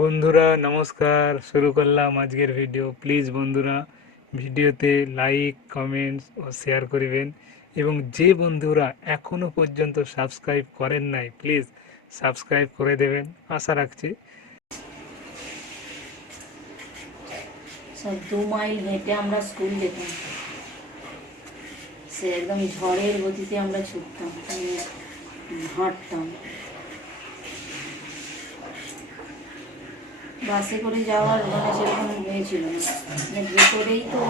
বন্ধুরা নমস্কার, শুরু করলাম আজকের ভিডিও। প্লিজ বন্ধুরা ভিডিওতে লাইক, কমেন্টস ও শেয়ার করিবেন, এবং যে বন্ধুরা এখনো পর্যন্ত সাবস্ক্রাইব করেন নাই প্লিজ সাবস্ক্রাইব করে দেবেন আশা রাখছি। সব 2 মাইল হেঁটে আমরা স্কুল যেতাম। সে একদম ঝড়ের গতিতে আমরা ছুটতাম, হাঁটতাম। বাসে করে যাওয়ার সেরকম ছিল না, ভেতরেই তো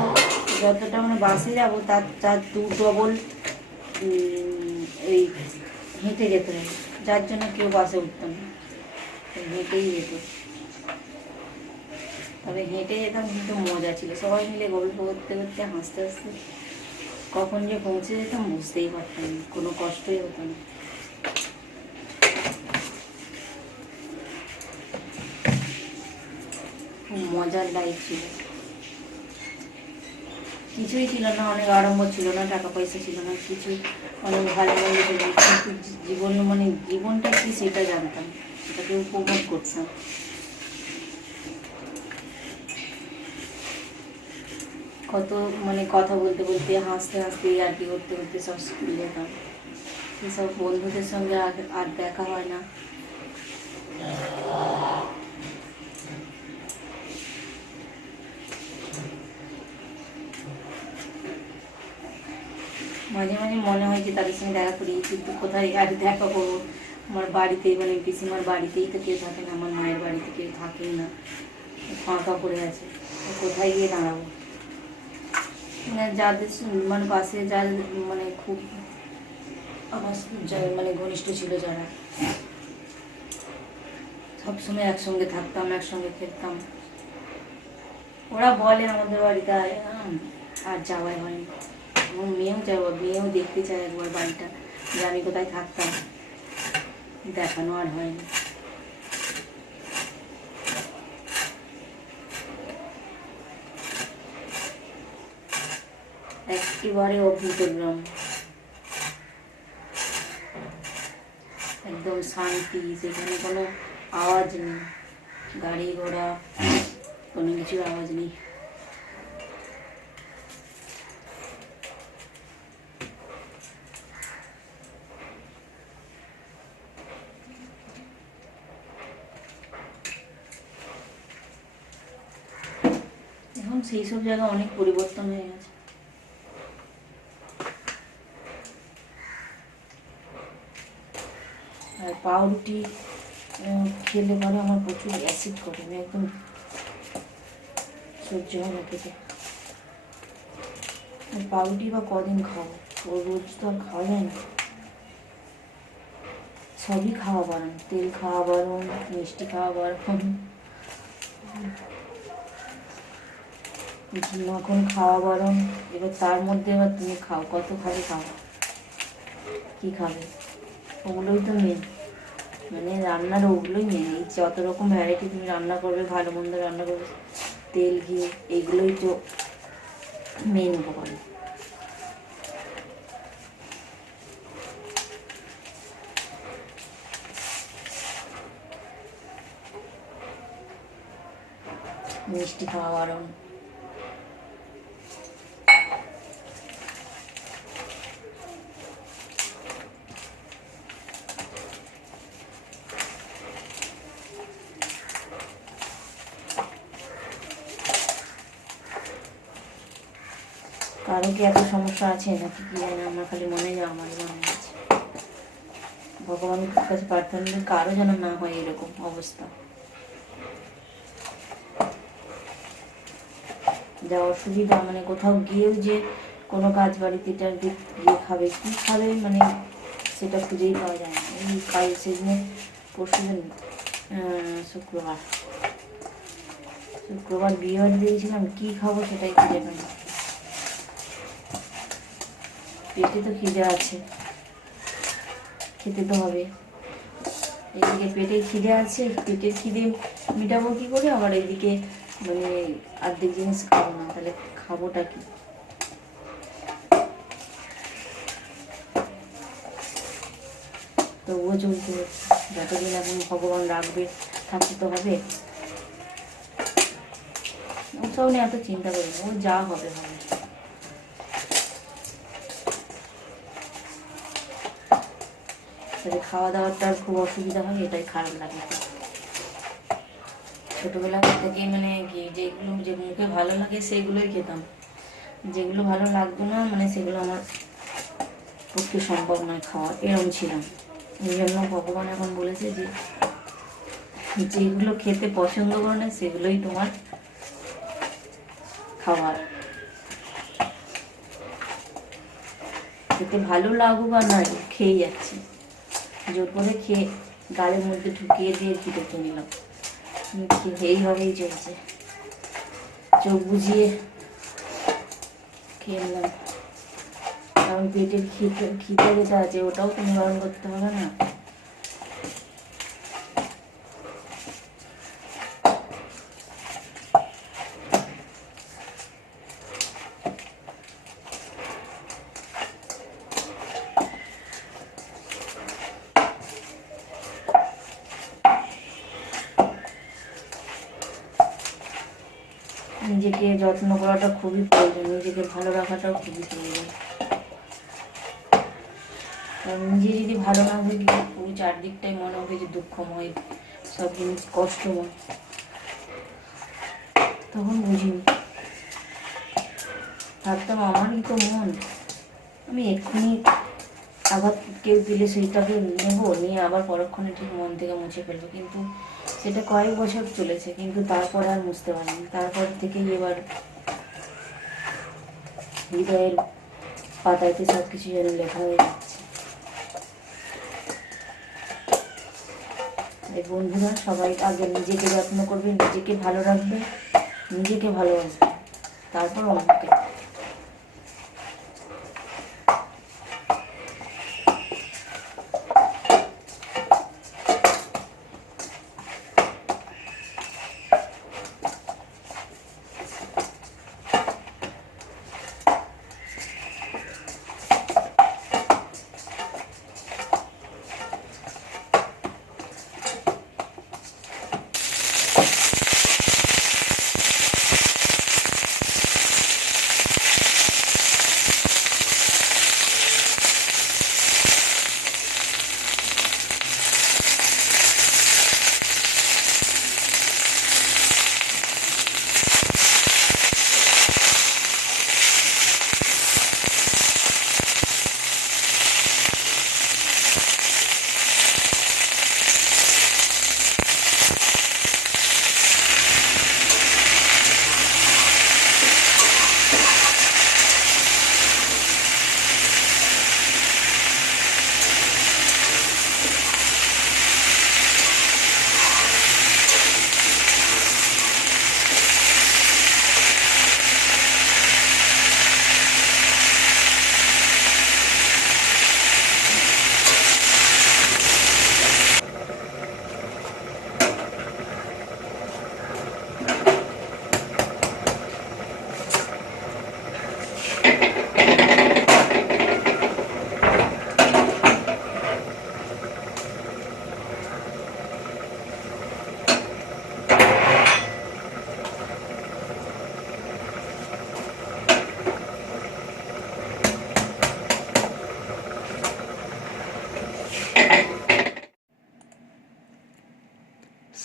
যতটা বাসে যাবো তার তার 2 ডবল এই হেঁটে যেতে হবে, যার জন্য কেউ বাসে উঠতাম না, হেঁটেই যেত। তবে হেঁটে যেতাম, কিন্তু মজা ছিল, সবাই মিলে গল্প করতে করতে হাসতে হাসতে কখন যে পৌঁছে যেতাম বুঝতেই পারতাম না, কোনো কষ্টই হতো না। খুব মজার লাইফ ছিল। কিছুই ছিল না, অনেক আড়ম্বর ছিল না, টাকা পয়সা ছিল না, কিছু অনেক ভালো মন্দ ছিল, কিন্তু জীবনটা কি সেটা জানতাম, সেটাকে উপভোগ করতাম। কত কথা বলতে বলতে, হাসতে হাসতে, আড্ডি করতে করতে সব স্কুল যেতাম। সেসব বন্ধুদের সঙ্গে আর দেখা হয় না। মাঝে মাঝে মনে হয় যে তাদের সঙ্গে দেখা করি, কিন্তু কোথায় আর দেখা করবো। আমার বাড়িতেই, পিসিমার বাড়িতেই তো কেউ থাকে না, আমার মায়ের বাড়িতে কেউ থাকেই না, ফাঁকা পড়ে আছে, কোথায় গিয়ে দাঁড়াবো। যাদের পাশে যাদের খুব আমার ঘনিষ্ঠ ছিল, যারা সবসময় একসঙ্গে থাকতাম, একসঙ্গে খেলতাম, ওরা বলে আমাদের বাড়িতে আর যাওয়াই হয়নি। এবং মেয়েও দেখতে চায় একবার বাড়িটা, যে আমি কোথায় থাকতাম, দেখানো আর হয়নি। একেবারে অভূত গ্রাম, একদম শান্তি, সেখানে কোনো আওয়াজ নেই, গাড়ি ঘোড়া কোনো কিছুর আওয়াজ নেই। এখন সেই সব জায়গা অনেক পরিবর্তন হয়ে গেছে। আর পাউরুটি খেলে পরে আমার প্রচুর অ্যাসিড করে, আমি একদম সহ্য হয় না খেতে। পাউরুটি বা কদিন খাবো, রোজ তো আর খাওয়া যায় না। সবই খাওয়া বারণ, তেল খাওয়া বারণ, মিষ্টি খাওয়া বারণ, ঘি মাখন খাওয়া বারণ। এবার তার মধ্যে এবার তুমি খাও, কত খাবে খাও, কি খাবে? ওগুলোই তো মেন, রান্নার ওগুলোই মেন। এই যত রকম ভ্যারাইটি তুমি রান্না করবে, ভালো মন্দ রান্না করবে, তেল ঘি এগুলোই তো মেন উপকরণ। মিষ্টি খাওয়া বারণ। কারো কি এত সমস্যা আছে নাকি কি জানি, আমার খালি মনে হয় আমারই মনে আছে। ভগবানের কাছে প্রার্থনা করি কারো যেন না হয় এরকম অবস্থা। যা অসুবিধা, কোথাও গিয়েও যে কোনো কাজ বাড়িতে গিয়ে খাবে, কি খাবে, সেটা খুঁজেই পাওয়া যায় না। এই কাল সেদিনে পরশুদিন শুক্রবার বিয়ে বাড়ি দিয়েছিলাম, কি খাবো সেটাই খুঁজে পাই না। পেটে তো খিদে আছে, খেতে তো হবে। এইদিকে পেটে খিদে আছে, পেটের খিদে মেটাবো কি করে, আবার এইদিকে অর্ধেক জিনিস খাবো না, তাহলে খাবোটা কি? তবুও চলতে হচ্ছে, যতদিন এখন ভগবান রাখবে থাকতে তো হবে। ওসব নিয়ে এত চিন্তা করি না, ও যা হবে হবে। তবে খাওয়া দাওয়াটা খুব অসুবিধা হয়, এটাই খারাপ লাগে। ছোটোবেলা থেকেই মানে কি যেগুলো যে মুখে ভালো লাগে সেগুলোই খেতাম, যেগুলো ভালো লাগতো না মানে সেগুলো আমার পক্ষে সম্ভব নয় খাওয়া, এরকম ছিলাম। এই জন্য ভগবান এখন বলেছে যে যেগুলো খেতে পছন্দ করো না সেগুলোই তোমার খাবার। খেতে ভালো লাগুক বা না খেয়ে যাচ্ছে, জোর করে খেয়ে গালের মধ্যে ঢুকিয়ে দিয়ে খেতে নিলাম, এইভাবেই চলছে, চোখ বুঝিয়ে খেয়ে নিলাম। কারণ পেটের খিদে যেটা আছে ওটাও তো নিবারণ করতে হবে না। নিজেকে যত্ন করাটা খুবই প্রয়োজন, নিজেকে ভালো রাখাটাও খুবই প্রয়োজন। কারণ নিজে যদি ভালো না থাকি পুরো চারদিকটাই মনে হবে যে দুঃখময়, সব জিনিস কষ্টময়। তখন বুঝিনি, ভাবতাম আমারই তো মন, আমি এক্ষুনি আবার কেউ দিলে সেইটাকে নেবো, নিয়ে আবার পরক্ষণে ঠিক মন থেকে মুছে ফেলবো। কিন্তু সেটা কয়েক বছর চলেছে, কিন্তু তারপর আর মুছতে পারিনি। তারপর থেকেই এবার হৃদয়ের পাতাতে সব কিছু যেন লেখা হয়ে যাচ্ছে। তাই বন্ধুরা সবাই আগে নিজেকে যত্ন করবে, নিজেকে ভালো রাখবে, নিজেকে ভালোবাসবে, তারপর অন্যকে।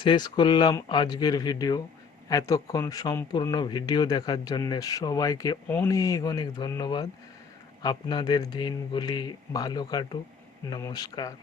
শেষ করলাম আজকের ভিডিও। এতক্ষণ সম্পূর্ণ ভিডিও দেখার জন্য সবাইকে অনেক অনেক ধন্যবাদ। আপনাদের দিনগুলি ভালো কাটুক। নমস্কার।